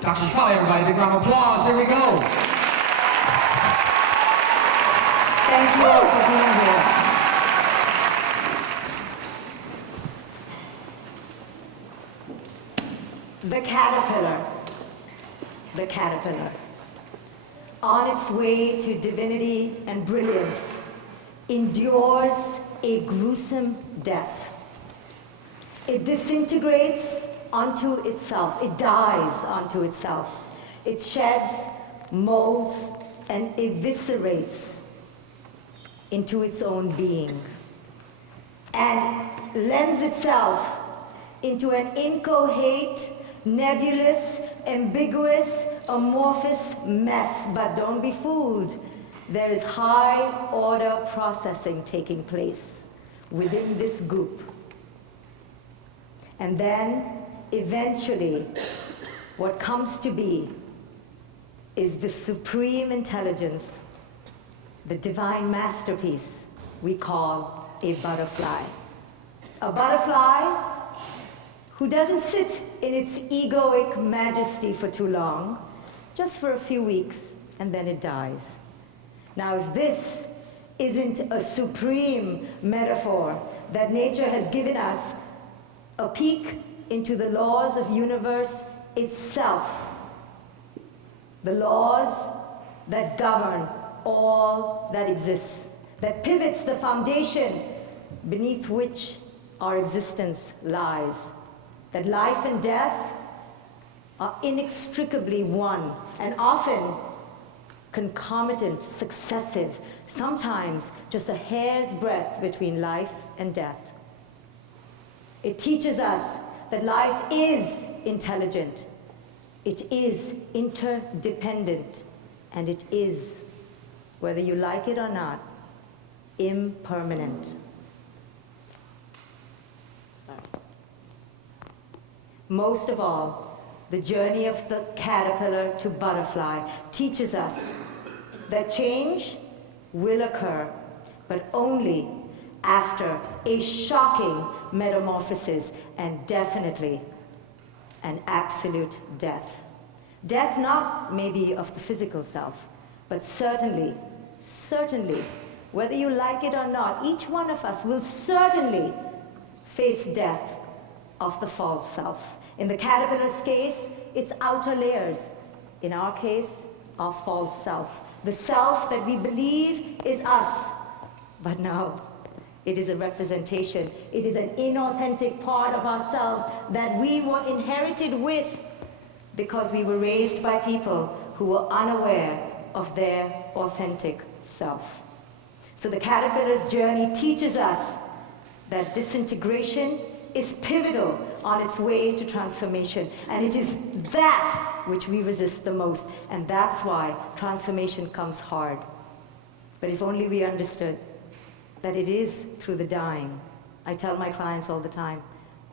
Dr. Shefali, everybody, big round of applause. Here we go. Thank you all for being here. The caterpillar, on its way to divinity and brilliance, endures a gruesome death. It disintegrates onto itself. It dies onto itself. It sheds, molds, and eviscerates into its own being, and lends itself into an inchoate, nebulous, ambiguous, amorphous mess. But don't be fooled. There is high-order processing taking place within this goop. And then, eventually, what comes to be is the supreme intelligence, the divine masterpiece we call a butterfly. A butterfly who doesn't sit in its egoic majesty for too long, just for a few weeks, and then it dies. Now, if this isn't a supreme metaphor that nature has given us, a peek into the laws of universe itself, the laws that govern all that exists, that pivots the foundation beneath which our existence lies, that life and death are inextricably one, and often concomitant, successive, sometimes just a hair's breadth between life and death. It teaches us that life is intelligent, it is interdependent, and it is, whether you like it or not, impermanent. Most of all, the journey of the caterpillar to butterfly teaches us that change will occur, but only after a shocking metamorphosis, and definitely an absolute death. Death not maybe of the physical self, but certainly, whether you like it or not, each one of us will certainly face death of the false self. In the caterpillar's case, it's outer layers. In our case, our false self. The self that we believe is us. But no, it is a representation. It is an inauthentic part of ourselves that we were inherited with because we were raised by people who were unaware of their authentic self. So the caterpillar's journey teaches us that disintegration is pivotal on its way to transformation. And it is that which we resist the most. And that's why transformation comes hard. But if only we understood that it is through the dying. I tell my clients all the time,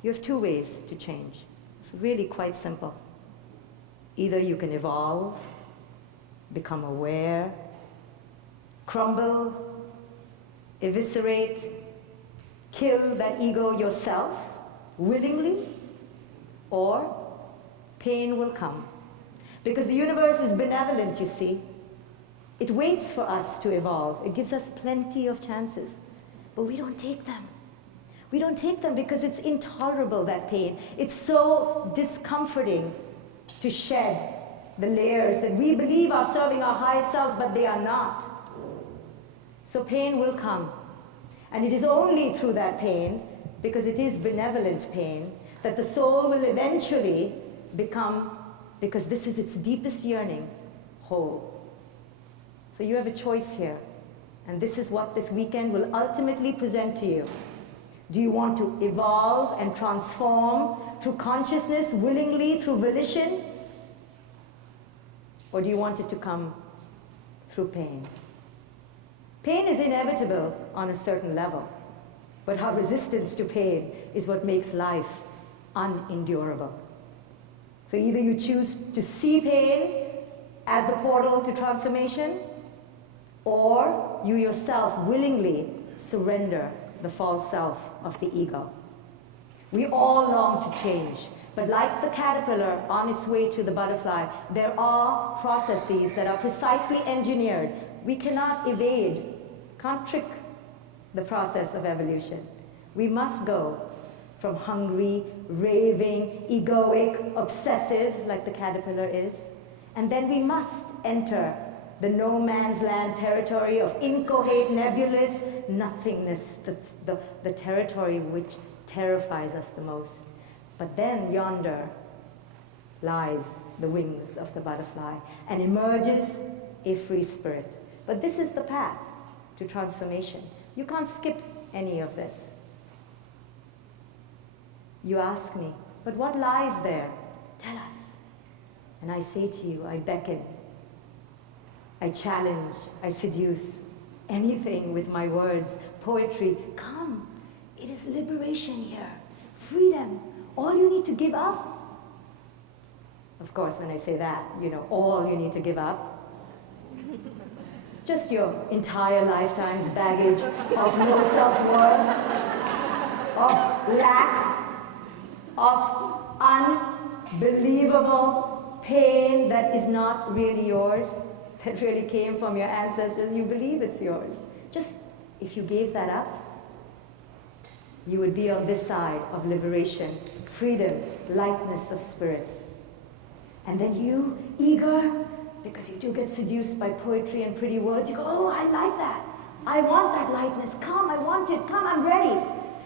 you have two ways to change. It's really quite simple. Either you can evolve, become aware, crumble, eviscerate, kill that ego yourself willingly, or pain will come. Because the universe is benevolent, you see. It waits for us to evolve. It gives us plenty of chances. But we don't take them. We don't take them because it's intolerable, that pain. It's so discomforting to shed the layers that we believe are serving our highest selves, but they are not. So pain will come. And it is only through that pain, because it is benevolent pain, that the soul will eventually become, because this is its deepest yearning, whole. So you have a choice here. And this is what this weekend will ultimately present to you. Do you want to evolve and transform through consciousness, willingly, through volition? Or do you want it to come through pain? Pain is inevitable on a certain level, but our resistance to pain is what makes life unendurable. So either you choose to see pain as the portal to transformation, or you yourself willingly surrender the false self of the ego. We all long to change, But like the caterpillar on its way to the butterfly, there are processes that are precisely engineered. We cannot evade, can't trick the process of evolution. We must go from hungry, raving, egoic, obsessive, like the caterpillar is, and then we must enter the no man's land territory of inchoate, nebulous nothingness, the territory which terrifies us the most. But then yonder lies the wings of the butterfly and emerges a free spirit. But this is the path to transformation. You can't skip any of this. You ask me, but what lies there? Tell us. And I say to you, I beckon, I challenge, I seduce, anything with my words, poetry. Come, it is liberation here, freedom. All you need to give up. Of course, when I say that, you know, all you need to give up. Just your entire lifetime's baggage of low self-worth, of lack, of unbelievable pain that is not really yours, that really came from your ancestors. You believe it's yours. Just, if you gave that up, you would be on this side of liberation, freedom, lightness of spirit. And then you, eager, because you do get seduced by poetry and pretty words, you go, oh, I like that. I want that lightness. Come, I want it. Come, I'm ready.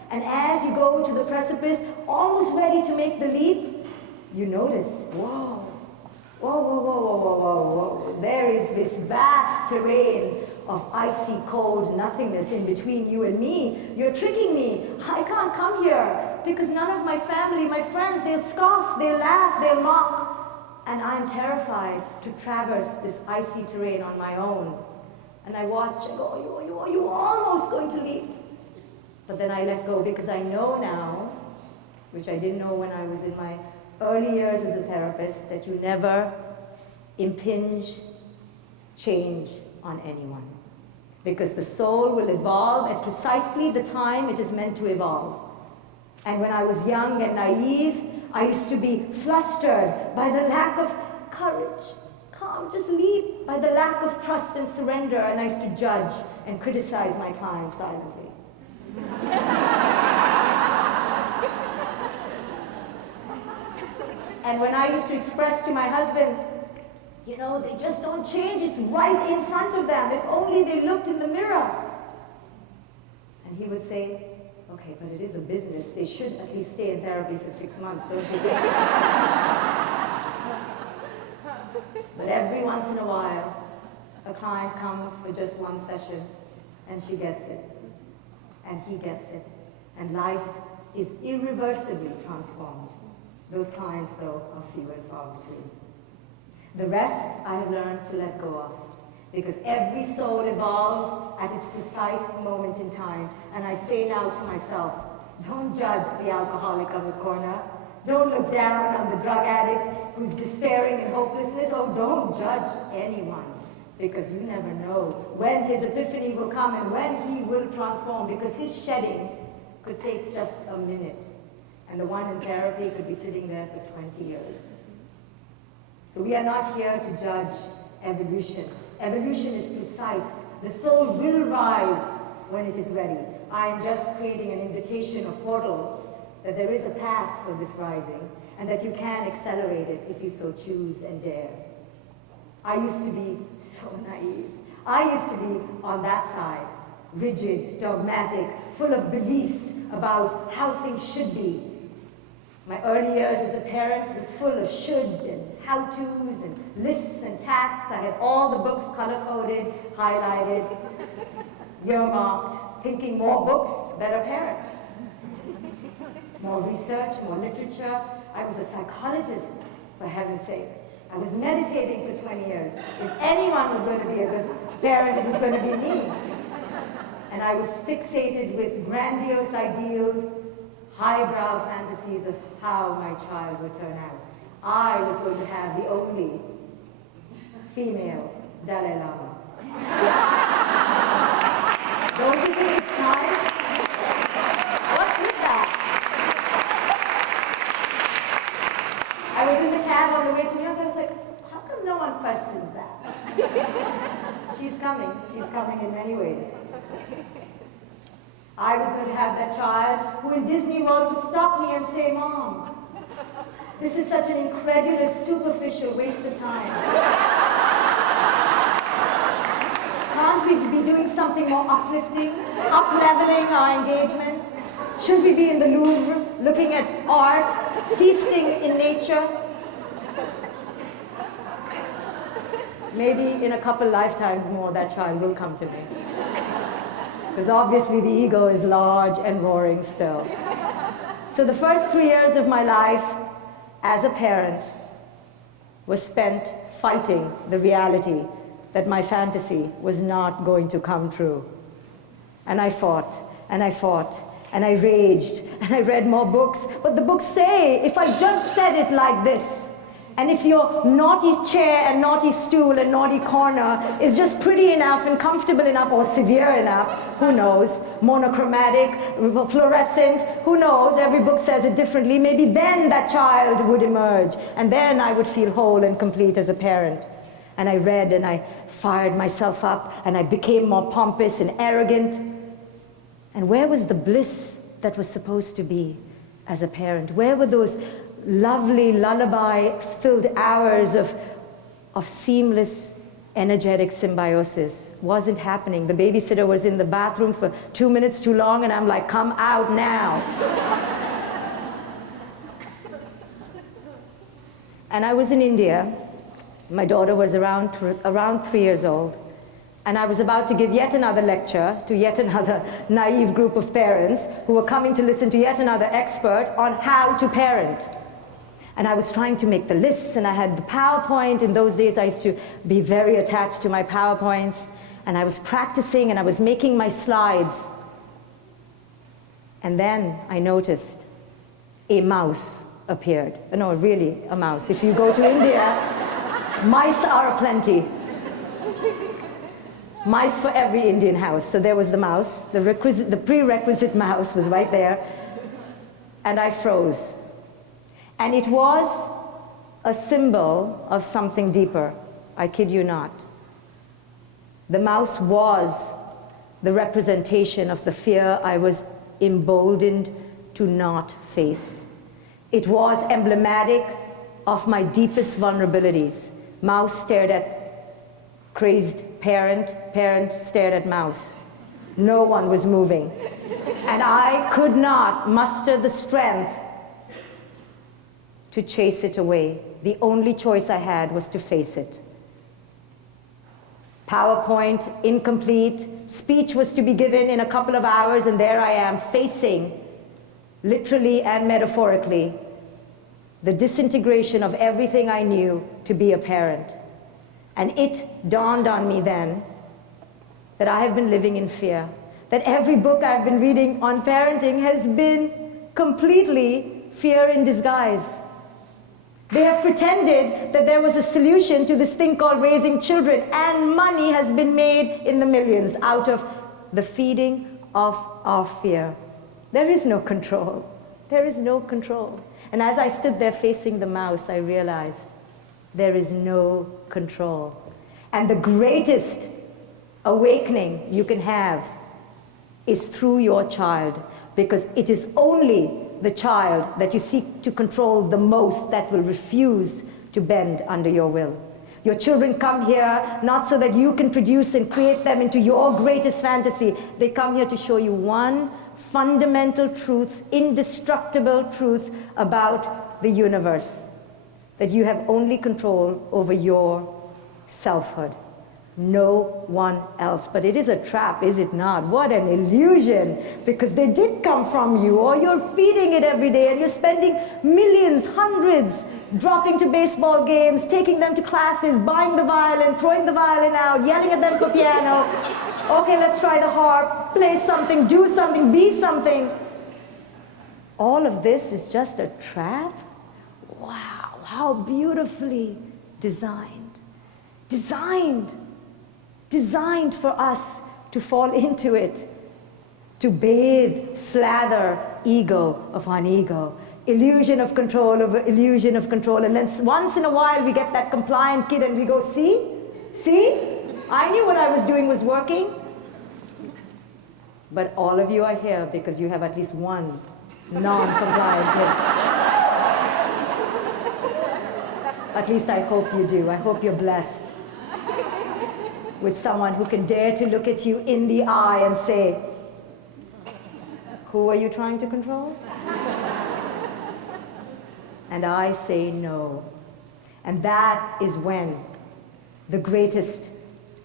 And as you go to the precipice, almost ready to make the leap, you notice, whoa, whoa, whoa, whoa, whoa, whoa, whoa, whoa. There is this vast terrain of icy cold nothingness in between you and me. You're tricking me. I can't come here because none of my family, my friends, they'll scoff, they'll laugh, they'll mock. And I'm terrified to traverse this icy terrain on my own. And I watch and go, you're almost going to leap. But then I let go because I know now, which I didn't know when I was in my early years as a therapist, that you never impinge change on anyone. Because the soul will evolve at precisely the time it is meant to evolve. And when I was young and naive, I used to be flustered by the lack of courage. Come, just leap. By the lack of trust and surrender. And I used to judge and criticize my clients silently. And when I used to express to my husband, you know, they just don't change. It's right in front of them. If only they looked in the mirror. And he would say, okay, but it is a business. They should at least stay in therapy for 6 months, don't you think? But every once in a while, a client comes for just one session, and she gets it. And he gets it. And life is irreversibly transformed. Those clients, though, are few and far between. The rest I have learned to let go of, because every soul evolves at its precise moment in time. And I say now to myself, don't judge the alcoholic on the corner. Don't look down on the drug addict who's despairing in hopelessness. Oh, don't judge anyone, because you never know when his epiphany will come and when he will transform, because his shedding could take just a minute. And the one in therapy could be sitting there for 20 years. So we are not here to judge evolution. Evolution is precise. The soul will rise when it is ready. I am just creating an invitation, a portal, that there is a path for this rising, and that you can accelerate it if you so choose and dare. I used to be so naive. I used to be on that side, rigid, dogmatic, full of beliefs about how things should be. My early years as a parent was full of should and how-tos and lists and tasks. I had all the books color-coded, highlighted, earmarked, thinking more books, better parent. More research, more literature. I was a psychologist, for heaven's sake. I was meditating for 20 years. If anyone was going to be a good parent, it was going to be me. And I was fixated with grandiose ideals, highbrow fantasies of how my child would turn out. I was going to have the only female Dalai Lama. Don't you think it's time? What's with that? someone questions that. She's coming in many ways. I was going to have that child who in Disney World would stop me and say, Mom, this is such an incredulous, superficial waste of time. Can't we be doing something more uplifting, up-leveling our engagement? Should we be in the Louvre, looking at art, feasting in nature? Maybe in a couple lifetimes more, that child will come to me. Because obviously the ego is large and roaring still. So the first 3 years of my life as a parent was spent fighting the reality that my fantasy was not going to come true. And I fought, and I fought, and I raged, and I read more books. But the books say, if I just said it like this, and if your naughty chair and naughty stool and naughty corner is just pretty enough and comfortable enough or severe enough, who knows, monochromatic, fluorescent, who knows, every book says it differently, maybe then that child would emerge, and then I would feel whole and complete as a parent. And I read and I fired myself up and I became more pompous and arrogant. And where was the bliss that was supposed to be as a parent? Where were those lovely lullaby-filled hours of seamless, energetic symbiosis? Wasn't happening. The babysitter was in the bathroom for 2 minutes too long, and I'm like, come out now. And I was in India. My daughter was around 3 years old. And I was about to give yet another lecture to yet another naive group of parents who were coming to listen to yet another expert on how to parent. And I was trying to make the lists, and I had the PowerPoint. In those days, I used to be very attached to my PowerPoints. And I was practicing, and I was making my slides. And then I noticed a mouse appeared. No, really, a mouse. If you go to India, mice are aplenty. Mice for every Indian house. So there was the mouse. The prerequisite mouse was right there. And I froze. And it was a symbol of something deeper. I kid you not. The mouse was the representation of the fear I was emboldened to not face. It was emblematic of my deepest vulnerabilities. Mouse stared at crazed parent, parent stared at mouse. No one was moving. And I could not muster the strength to chase it away. The only choice I had was to face it. PowerPoint, incomplete, speech was to be given in a couple of hours, and there I am facing, literally and metaphorically, the disintegration of everything I knew to be a parent. And it dawned on me then that I have been living in fear, that every book I've been reading on parenting has been completely fear in disguise. They have pretended that there was a solution to this thing called raising children, and money has been made in the millions out of the feeding of our fear. There is no control. There is no control. And as I stood there facing the mouse, I realized there is no control. And the greatest awakening you can have is through your child, because it is only the child that you seek to control the most that will refuse to bend under your will. Your children come here not so that you can produce and create them into your greatest fantasy. They come here to show you one fundamental truth, indestructible truth about the universe, that you have only control over your selfhood. No one else. But it is a trap, is it not? What an illusion, because they did come from you, or you're feeding it every day, and you're spending millions, hundreds, dropping to baseball games, taking them to classes, buying the violin, throwing the violin out, yelling at them for piano. Okay, let's try the harp, play something, do something, be something. All of this is just a trap? Wow, how beautifully designed. Designed for us to fall into it, to bathe, slather ego upon ego, illusion of control over illusion of control. And then once in a while we get that compliant kid and we go, see, I knew what I was doing was working. But all of you are here because you have at least one non-compliant kid. At least I hope you do. I hope you're blessed with someone who can dare to look at you in the eye and say, who are you trying to control? And I say no. And that is when the greatest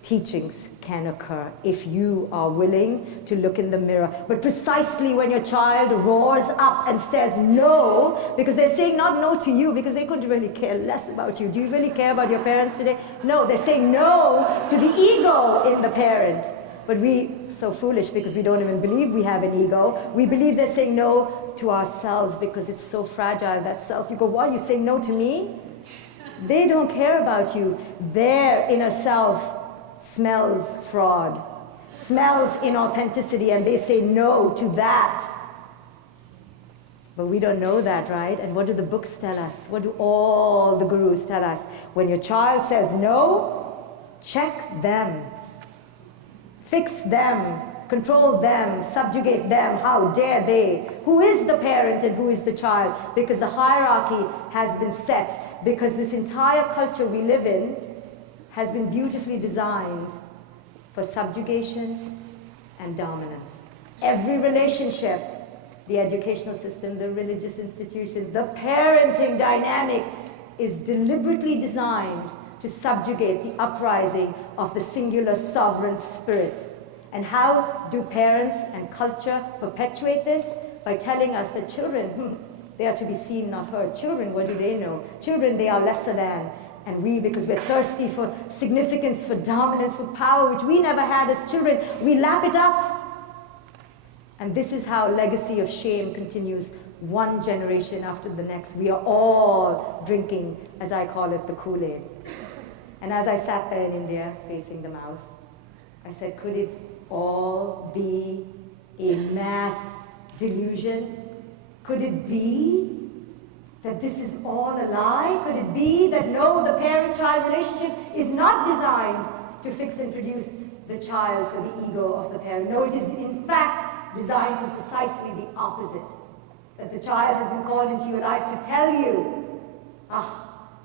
teachings can occur, if you are willing to look in the mirror. But precisely when your child roars up and says no, because they're saying not no to you, because they couldn't really care less about you. Do you really care about your parents today? No, they're saying no to the ego in the parent. But we, so foolish because we don't even believe we have an ego. We believe they're saying no to ourselves because it's so fragile, that self. You go, why, you say no to me? They don't care about you. Their inner self smells fraud, smells inauthenticity, and they say no to that. But we don't know that, right? And what do the books tell us? What do all the gurus tell us? When your child says no, check them. Fix them, control them, subjugate them. How dare they? Who is the parent and who is the child? Because the hierarchy has been set. Because this entire culture we live in has been beautifully designed for subjugation and dominance. Every relationship, the educational system, the religious institutions, the parenting dynamic is deliberately designed to subjugate the uprising of the singular sovereign spirit. And how do parents and culture perpetuate this? By telling us that children, they are to be seen, not heard. Children, what do they know? Children, they are lesser than. And we, because we're thirsty for significance, for dominance, for power, which we never had as children, we lap it up. And this is how legacy of shame continues one generation after the next. We are all drinking, as I call it, the Kool-Aid. And as I sat there in India, facing the mouse, I said, could it all be a mass delusion? Could it be that this is all a lie? Could it be that no, the parent-child relationship is not designed to fix and produce the child for the ego of the parent? No, it is in fact designed for precisely the opposite. That the child has been called into your life to tell you,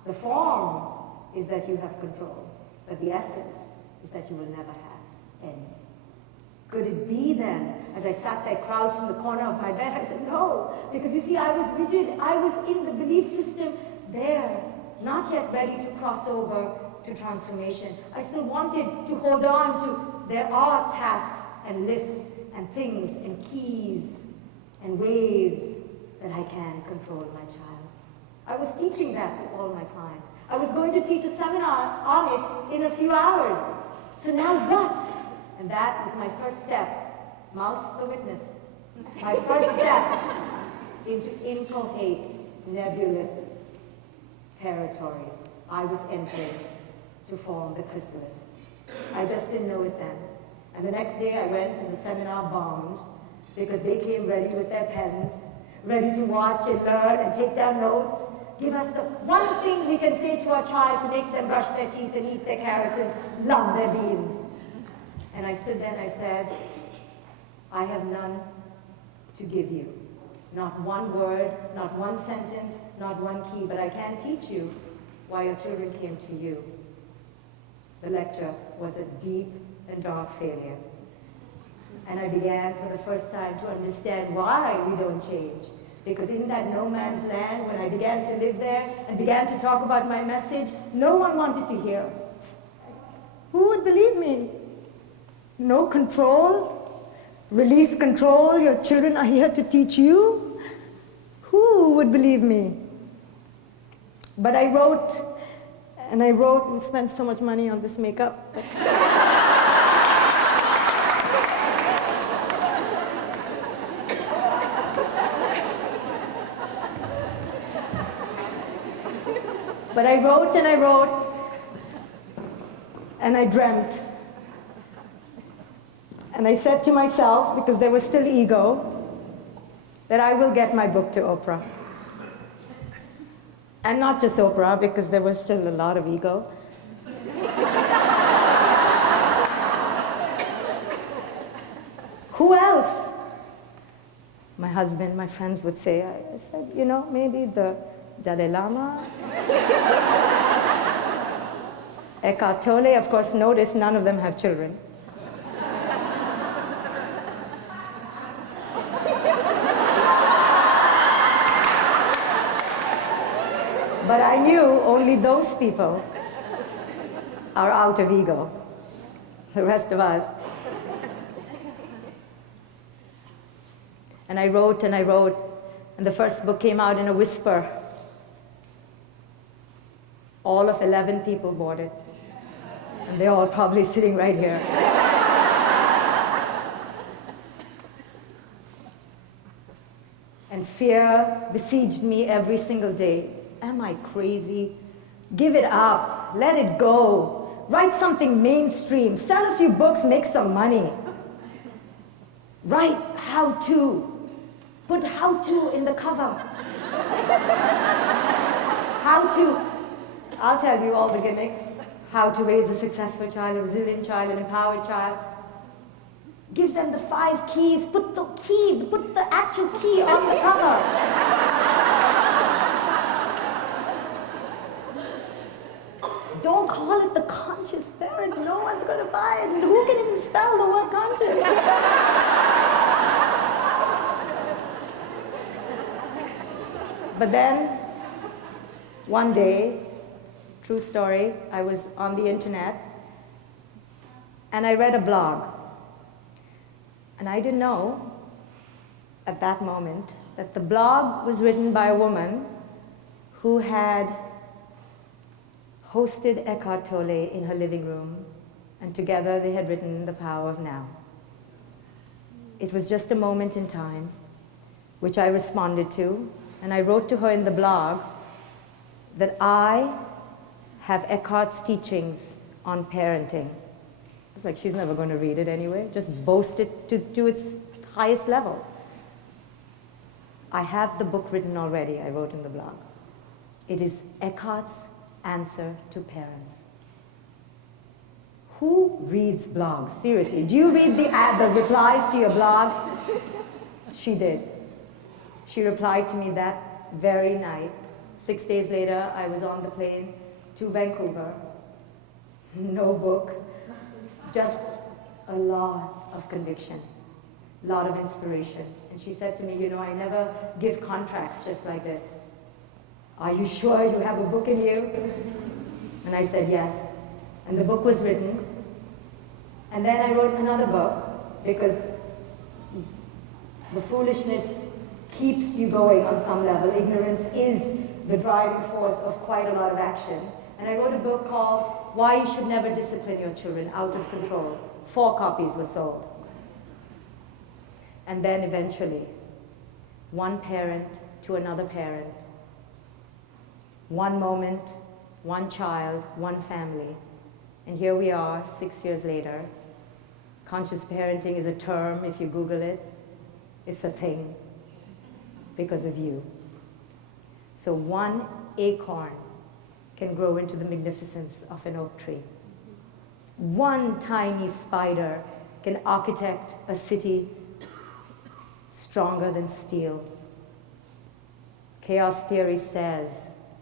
the form is that you have control, but the essence is that you will never have any. Could it be then, as I sat there crouched in the corner of my bed, I said, no, because you see, I was rigid, I was in the belief system there, not yet ready to cross over to transformation. I still wanted to hold on to, there are tasks and lists and things and keys and ways that I can control my child. I was teaching that to all my clients. I was going to teach a seminar on it in a few hours. So now what? And that was my first step. Mouse the witness. My first step into incoherent, nebulous territory. I was entering to form the chrysalis. I just didn't know it then. And the next day I went and the seminar bombed because they came ready with their pens, ready to watch and learn and take down notes. Give us the one thing we can say to our child to make them brush their teeth and eat their carrots and love their beans. And I stood there and I said, I have none to give you. Not one word, not one sentence, not one key, but I can teach you why your children came to you. The lecture was a deep and dark failure. And I began for the first time to understand why we don't change. Because in that no man's land, when I began to live there and began to talk about my message, no one wanted to hear. Who would believe me? No control, release control, your children are here to teach you. Who would believe me? But I wrote and spent so much money on this makeup. But I wrote and I wrote, and I dreamt. And I said to myself, because there was still ego, that I will get my book to Oprah. And not just Oprah, because there was still a lot of ego. Who else? My husband, my friends would say, I said, you know, maybe the Dalai Lama. Eckhart Tolle, of course, notice none of them have children. But I knew only those people are out of ego. The rest of us. And I wrote and I wrote, and the first book came out in a whisper. All of 11 people bought it. And they're all probably sitting right here. And fear besieged me every single day. Am I crazy? Give it up. Let it go. Write something mainstream. Sell a few books, make some money. Write how to. Put how to in the cover. How to. I'll tell you all the gimmicks. How to raise a successful child, a resilient child, an empowered child. Give them the 5 keys. Put the actual key on the cover. Don't call it the conscious parent. No one's going to buy it. And who can even spell the word conscious? But then, one day, true story, I was on the internet and I read a blog. And I didn't know at that moment that the blog was written by a woman who had hosted Eckhart Tolle in her living room, and together they had written The Power of Now. It was just a moment in time, which I responded to, and I wrote to her in the blog that I have Eckhart's teachings on parenting. It's like she's never going to read it anyway, just boast it to its highest level. I have the book written already, I wrote in the blog. It is Eckhart's Answer to Parents. Who reads blogs? Seriously, do you read the replies to your blog? She did. She replied to me that very night. 6 days later, I was on the plane to Vancouver. No book, just a lot of conviction, a lot of inspiration. And she said to me, you know, I never give contracts just like this. Are you sure you have a book in you? And I said, yes. And the book was written. And then I wrote another book because the foolishness keeps you going on some level. Ignorance is the driving force of quite a lot of action. And I wrote a book called Why You Should Never Discipline Your Children Out of Control. 4 copies were sold. And then eventually, one parent to another parent, one moment, one child, one family. And here we are, 6 years later. Conscious parenting is a term, if you Google it. It's a thing because of you. So one acorn can grow into the magnificence of an oak tree. One tiny spider can architect a city stronger than steel. Chaos theory says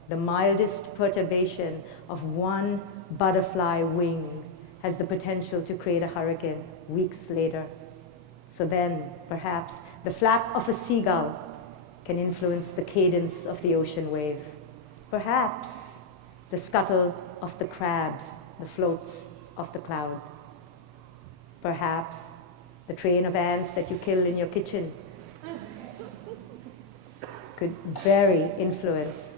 the mildest perturbation of one butterfly wing has the potential to create a hurricane weeks later. So then, perhaps, the flap of a seagull can influence the cadence of the ocean wave. Perhaps the scuttle of the crabs, the floats of the cloud. Perhaps the train of ants that you kill in your kitchen could very influence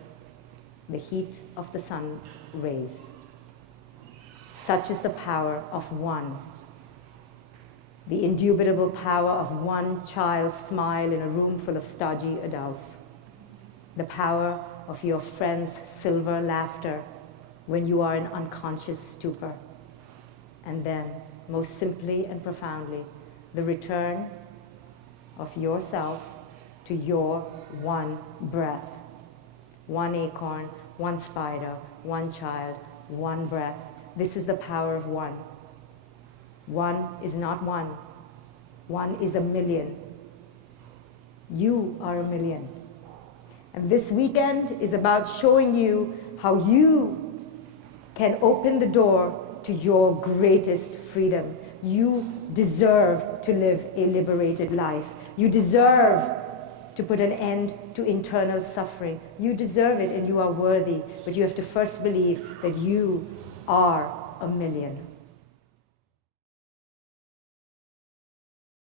the heat of the sun rays. Such is the power of one. The indubitable power of one child's smile in a room full of stodgy adults. The power of your friend's silver laughter when you are in unconscious stupor. And then, most simply and profoundly, the return of yourself to your one breath. One acorn, one spider, one child, one breath. This is the power of one. One is not one. One is a million. You are a million. And this weekend is about showing you how you can open the door to your greatest freedom. You deserve to live a liberated life. You deserve to put an end to internal suffering. You deserve it and you are worthy, but you have to first believe that you are a million.